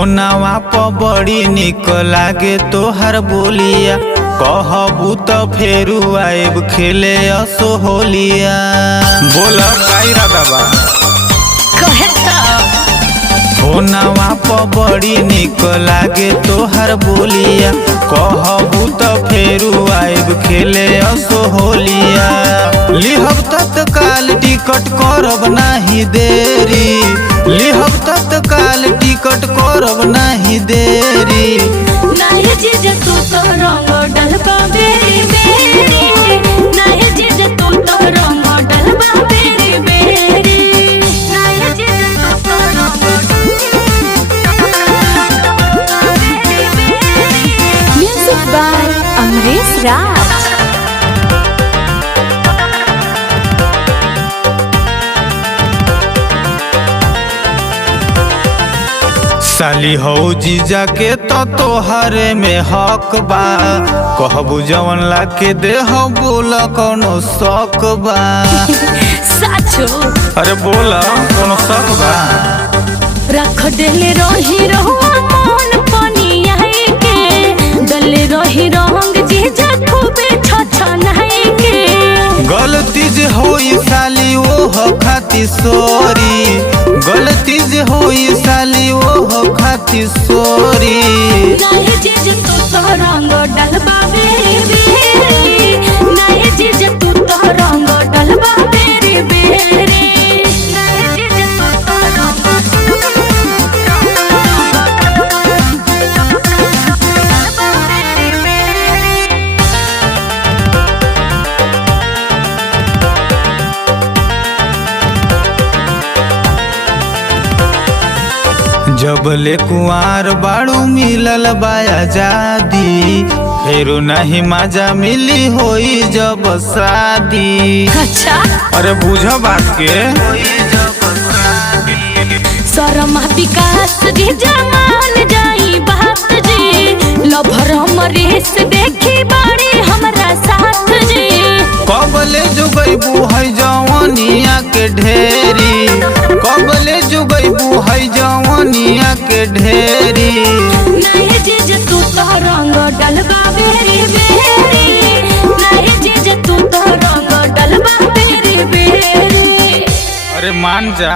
फोनवा प बड़ी निक लागे तोहर बोलिया, कहबू त फेरू आएब खेले असो होलिया। बोल का इरादा बा? फोनवा प बड़ी निक लागे तोहर बोलिया, कहबू त फेरू आएब खेले असो होलिया। लिहब तत्काल टिकट करब नाही देरी, लिहब तत्काल टिकट करब नाही देरी। नाही जीज तू तो रंग डलबा बेरी बेरी, नाही जीज तू तो रंग डलबा बेरी बेरी, नाही जीज तू तो रंग डलबा बेरी बेरी। म्यूजिक बाय अमरीश राज। साली हो जीजा के तो तोहरे में हक बा, कहबू जवन ला के दे हो बोला कोनो शौक बा। साचो अरे बोला कोनो शौक बा? रख देले रही रहुआ मन पानी आई के, दले रही रंग जीजा खूबे छछनाई के। गलती जे होई साली ओह खाती सोरी, गलती जे होई साली ओह खाती सोरी। नहीं जीज तू तो रंग डलबा बेरी बेरी, नहीं जीज तू तो रंग डलबा बेरी बेरी, नहीं जीज तू तो रंग डलबा बेरी बेरी। जब ले कुआर बाड़ू मिलल बाया जादी, फेरू नहीं मजा मिली होई जब शादी। अच्छा अरे बुझ बात के। शर्मा विकास जी जमान जाई बात जी, लभर मरेश देखी बाड़ी हमरा साथ जी। कबले जुगैबू है जवानिया के ढेरी, कबले जुगैबू है जवानिया के ढेरी। नहीं जीज तू तो रंग डलबा बेरी बेरी, नहीं जीज तू तो रंग डलबा बेरी बेरी। अरे मान जा।